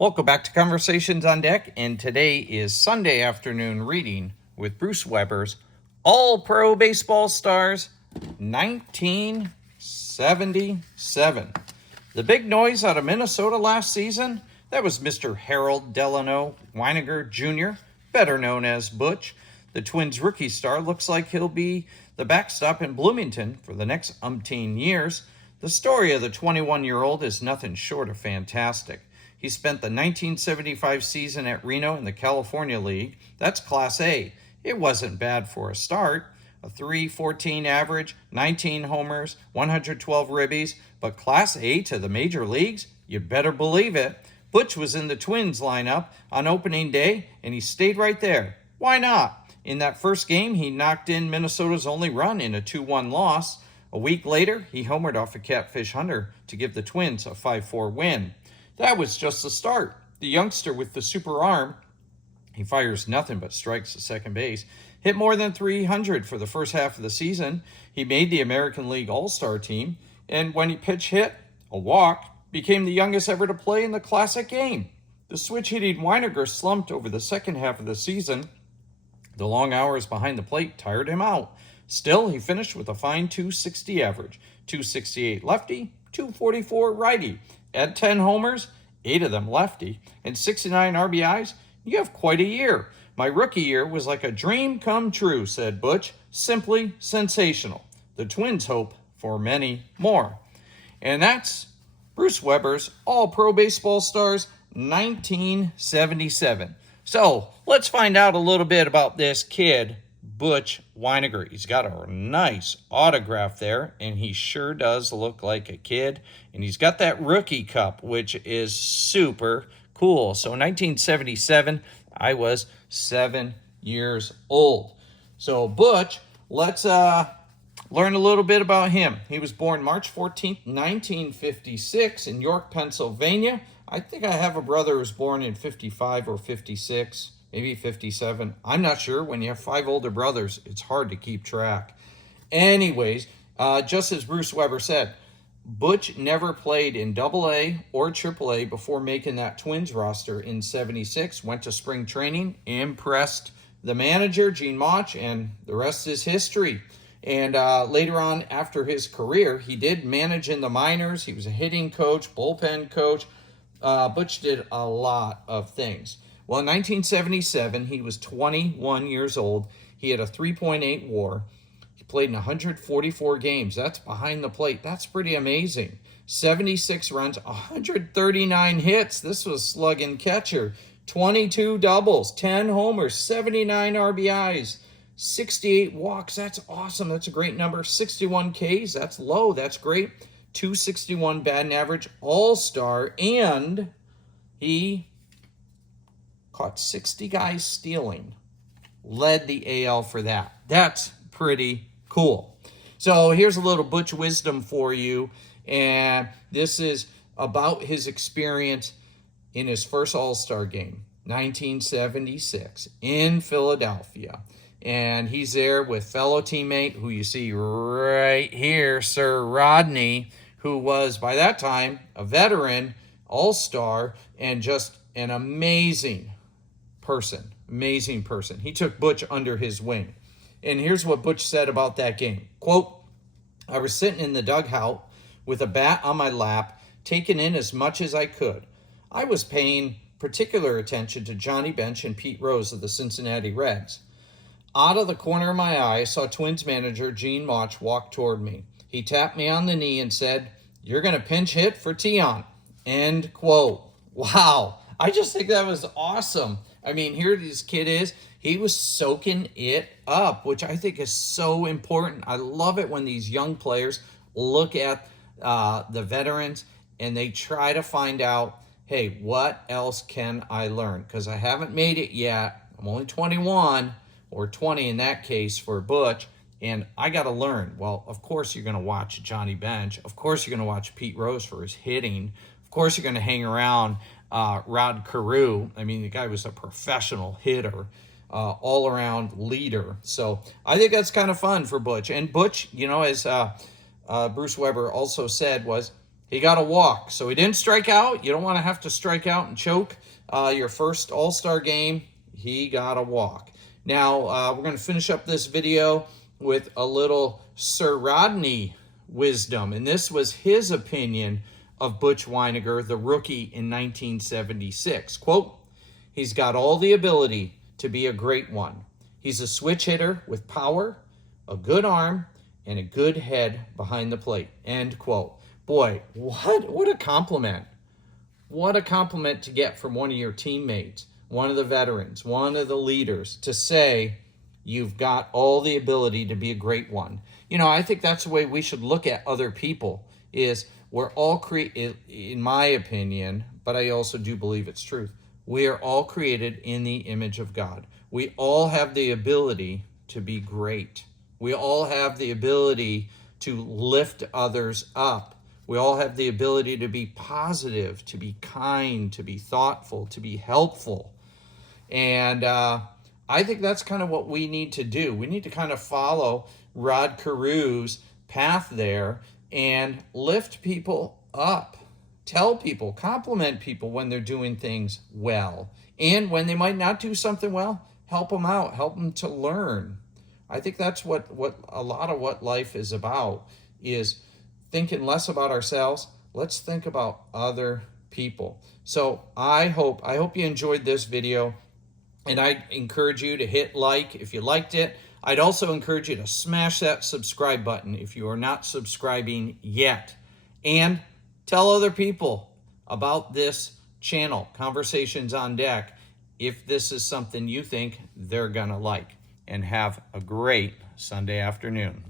Welcome back to Conversations on Deck, and today is Sunday afternoon reading with Bruce Weber's All Pro Baseball Stars 1977. The big noise out of Minnesota last season, that was Mr. Harold Delano Wynegar Jr., better known as Butch. The Twins' rookie star looks like he'll be the backstop in Bloomington for the next umpteen years. The story of the 21-year-old is nothing short of fantastic. He spent the 1975 season at Reno in the California League. That's Class A. It wasn't bad for a start. A 3.14 average, 19 homers, 112 ribbies, but Class A to the major leagues? You better believe it. Butch was in the Twins lineup on opening day, and he stayed right there. Why not? In that first game, he knocked in Minnesota's only run in a 2-1 loss. A week later, he homered off a Catfish Hunter to give the Twins a 5-4 win. That was just the start. The youngster with the super arm, he fires nothing but strikes to second base, hit more than 300 for the first half of the season. He made the American League All-Star team, and when he pitch hit, a walk, became the youngest ever to play in the Classic game. The switch-hitting Wynegar slumped over the second half of the season. The long hours behind the plate tired him out. Still, he finished with a fine .260 average, .268 lefty, .244 righty. At 10 homers, 8 of them lefty, and 69 RBIs, you have quite a year. My rookie year was like a dream come true, said Butch. Simply sensational. The Twins hope for many more. And that's Bruce Weber's All Pro Baseball Stars 1977. So let's find out a little bit about this kid, Butch Wynegar. He's got a nice autograph there, and he sure does look like a kid. And he's got that rookie cup, which is super cool. So 1977, I was 7 years old. So Butch, let's learn a little bit about him. He was born March 14th, 1956 in York, Pennsylvania. I think I have a brother who was born in 55 or 56. Maybe 57. I'm not sure. When you have 5 older brothers, it's hard to keep track. Anyways, just as Bruce Weber said, Butch never played in AA or AAA before making that Twins roster in 76. Went to spring training, impressed the manager, Gene Mauch, and the rest is history. And later on, after his career, he did manage in the minors. He was a hitting coach, bullpen coach. Butch did a lot of things. Well, in 1977, he was 21 years old. He had a 3.8 WAR. He played in 144 games. That's behind the plate. That's pretty amazing. 76 runs, 139 hits. This was slugging catcher. 22 doubles, 10 homers, 79 RBIs, 68 walks. That's awesome. That's a great number. 61 Ks. That's low. That's great. 261 batting average, all-star, and he caught 60 guys stealing, led the AL for that. That's pretty cool. So here's a little Butch wisdom for you, and this is about his experience in his first All-Star game, 1976, in Philadelphia. And he's there with fellow teammate, who you see right here, Sir Rodney, who was, by that time, a veteran, all-star, and just an amazing person. He took Butch under his wing. And here's what Butch said about that game. Quote, I was sitting in the dugout with a bat on my lap, taking in as much as I could. I was paying particular attention to Johnny Bench and Pete Rose of the Cincinnati Reds. Out of the corner of my eye, I saw Twins manager Gene Mauch walk toward me. He tapped me on the knee and said, you're going to pinch hit for Tion. End quote. Wow. I just think that was awesome. I mean, here this kid is. He was soaking it up, which I think is so important. I love it when these young players look at the veterans and they try to find out, hey, what else can I learn? Because I haven't made it yet. I'm only 21 or 20 in that case for Butch, and I got to learn. Well, of course you're going to watch Johnny Bench. Of course you're going to watch Pete Rose for his hitting. Of course you're going to hang around Rod Carew. I mean, the guy was a professional hitter, all-around leader. So I think that's kind of fun for Butch. And Butch, you know, as Bruce Weber also said, was He got a walk. So he didn't strike out. You don't want to have to strike out and choke your first All-Star game. He got a walk. Now, we're going to finish up this video with a little Sir Rodney wisdom. And this was his opinion of Butch Wynegar, the rookie in 1976. Quote, "He's got all the ability to be a great one. He's a switch hitter with power, a good arm, and a good head behind the plate." End quote. Boy, what a compliment. What a compliment to get from one of your teammates, one of the veterans, one of the leaders, to say you've got all the ability to be a great one. You know, I think that's the way we should look at other people, is we're all in my opinion, but I also do believe it's truth, we are all created in the image of God. We all have the ability to be great. We all have the ability to lift others up. We all have the ability to be positive, to be kind, to be thoughtful, to be helpful. And I think that's kind of what we need to do. We need to kind of follow Rod Carew's path there and lift people up. Tell people, compliment people when they're doing things well. And when they might not do something well, help them out, help them to learn. I think that's what a lot of what life is about, is thinking less about ourselves. Let's think about other people. So I hope you enjoyed this video, and I encourage you to hit like if you liked it. I'd also encourage you to smash that subscribe button if you are not subscribing yet, and tell other people about this channel, Conversations on Deck, if this is something you think they're gonna like. And have a great Sunday afternoon.